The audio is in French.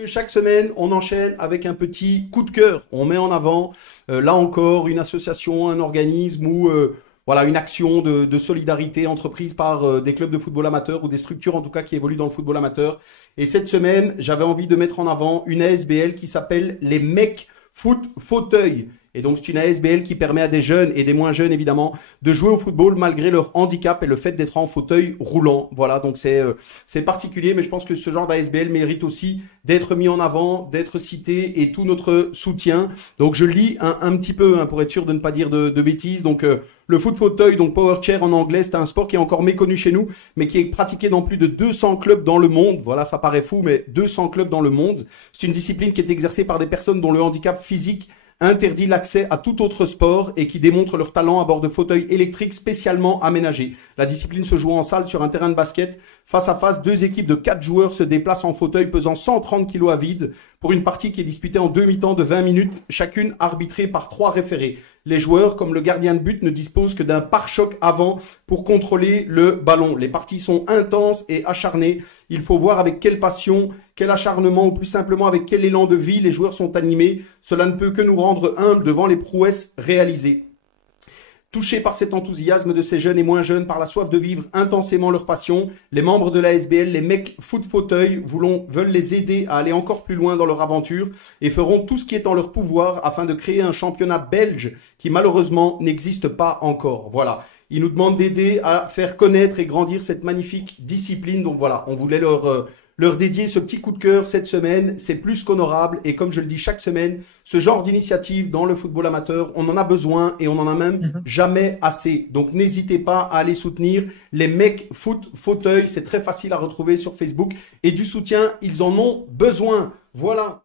messieurs, chaque semaine, on enchaîne avec un petit coup de cœur. On met en avant, là encore, une association, un organisme ou voilà, une action de solidarité entreprise par des clubs de football amateur ou des structures en tout cas qui évoluent dans le football amateur. Et cette semaine, j'avais envie de mettre en avant une ASBL qui s'appelle les Mecs Foot Fauteuil. Et donc, c'est une ASBL qui permet à des jeunes et des moins jeunes, évidemment, de jouer au football malgré leur handicap et le fait d'être en fauteuil roulant. Voilà, donc c'est particulier, mais je pense que ce genre d'ASBL mérite aussi d'être mis en avant, d'être cité et tout notre soutien. Donc, je lis un petit peu pour être sûr de ne pas dire de bêtises. Donc, le foot fauteuil, donc Power Chair en anglais, c'est un sport qui est encore méconnu chez nous, mais qui est pratiqué dans plus de 200 clubs dans le monde. Voilà, ça paraît fou, mais 200 clubs dans le monde. C'est une discipline qui est exercée par des personnes dont le handicap physique interdit l'accès à tout autre sport et qui démontrent leur talent à bord de fauteuils électriques spécialement aménagés. La discipline se joue en salle sur un terrain de basket. Face à face, deux équipes de 4 joueurs se déplacent en fauteuil pesant 130 kg à vide pour une partie qui est disputée en 2 mi-temps de 20 minutes, chacune arbitrée par 3 référés. Les joueurs, comme le gardien de but, ne disposent que d'un pare-choc avant pour contrôler le ballon. Les parties sont intenses et acharnées. Il faut voir avec quelle passion, quel acharnement ou plus simplement avec quel élan de vie les joueurs sont animés. Cela ne peut que nous rendre humbles devant les prouesses réalisées. Touchés par cet enthousiasme de ces jeunes et moins jeunes, par la soif de vivre intensément leur passion, les membres de la SBL, les Mecs Foot Fauteuil, veulent les aider à aller encore plus loin dans leur aventure et feront tout ce qui est en leur pouvoir afin de créer un championnat belge qui malheureusement n'existe pas encore. Voilà. Ils nous demandent d'aider à faire connaître et grandir cette magnifique discipline. Donc voilà, on voulait leur dédier ce petit coup de cœur cette semaine. C'est plus qu'honorable et comme je le dis chaque semaine, ce genre d'initiative dans le football amateur, on en a besoin et on en a même jamais assez. Donc n'hésitez pas à aller soutenir les Mecs Foot Fauteuil. C'est très facile à retrouver sur Facebook et du soutien, ils en ont besoin. Voilà.